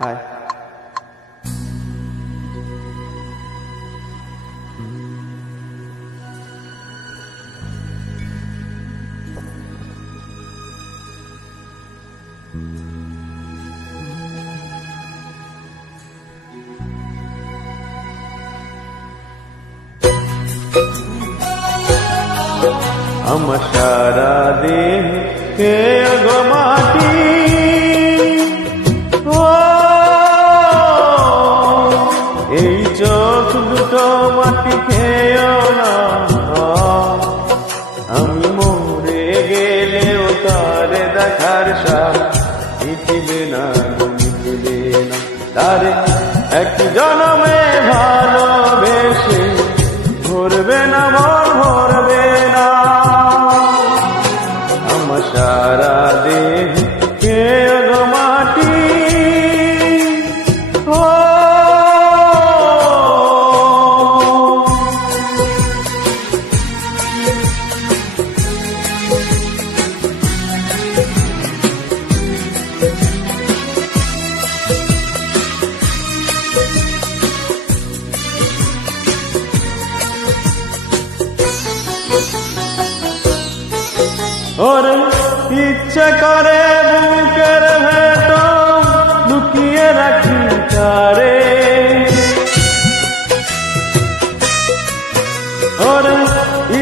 হায় আমার সারা দেহ কে গো মাটি, এই চোখ দুটো মাটি খেয়েও না, আমি মরে গেলেও তারে দেখার সাথ মিটিবে না, মিটিবে না। তারে এক জনমে ভালোবেসে ভরবে না, মন ভরবে না। আমার সারা দেহ কে গো মাটি, ওরে ইচ্ছে করে বুকের ভেতর লুকিয়ে রাখি তারে, ওরে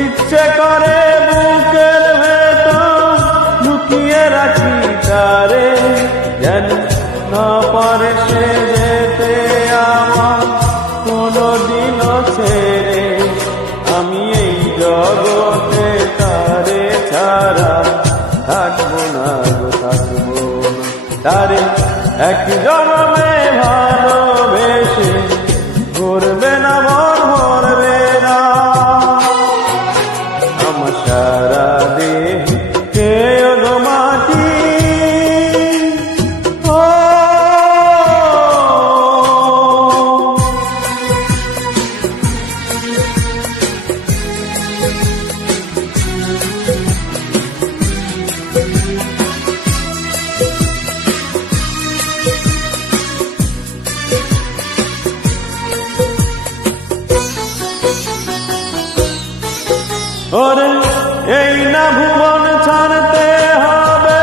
ইচ্ছে করে বুকের ভেতর লুকিয়ে রাখি তারে, যেন না পারে সে যেতে আমার কোনদিনও ছেড়ে। আমি এই জগতে তারে ছাড়া থাকবো না গো, থাকবো না। তারে এক জনমে ভালোবেসে ভরবে না, মন ভরবে না। আমার সারা দেহ কে গো মাটি, ওরে এই না ভুবন ছাড়তে হবে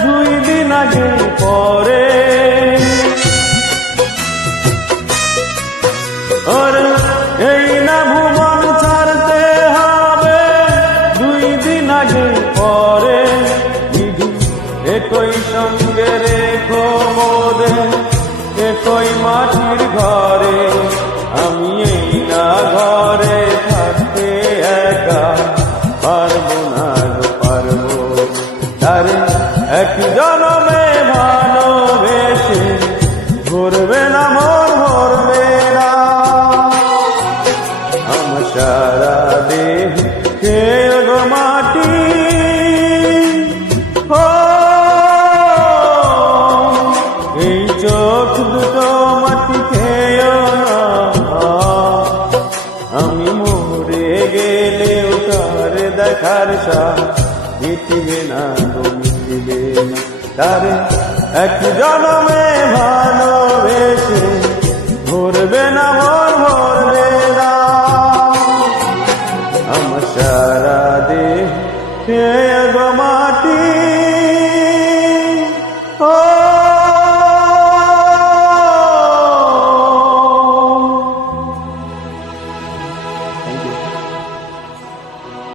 2 দিন আগে পরে, ওরে এই না ভুবন ছাড়তে হবে 2 দিন আগে পরে। বিধি একই সঙ্গে রেখো মোদের একই মাটির ঘরে, আমি এই না ঘরে থাকতে একা পারবো না গো, পারবো। তারে এক জনমে ভালোবেসে ভরবে না, মন ভরবে না। আমার সারা দেহ কে গো মাটি, এই চোখ দুটো মাটি খেয়েও না, আমি মরে গেলেও তারে দেখার সাথ মিটিবে না গো, মিটিবে না। তারে এক জনমে ভালো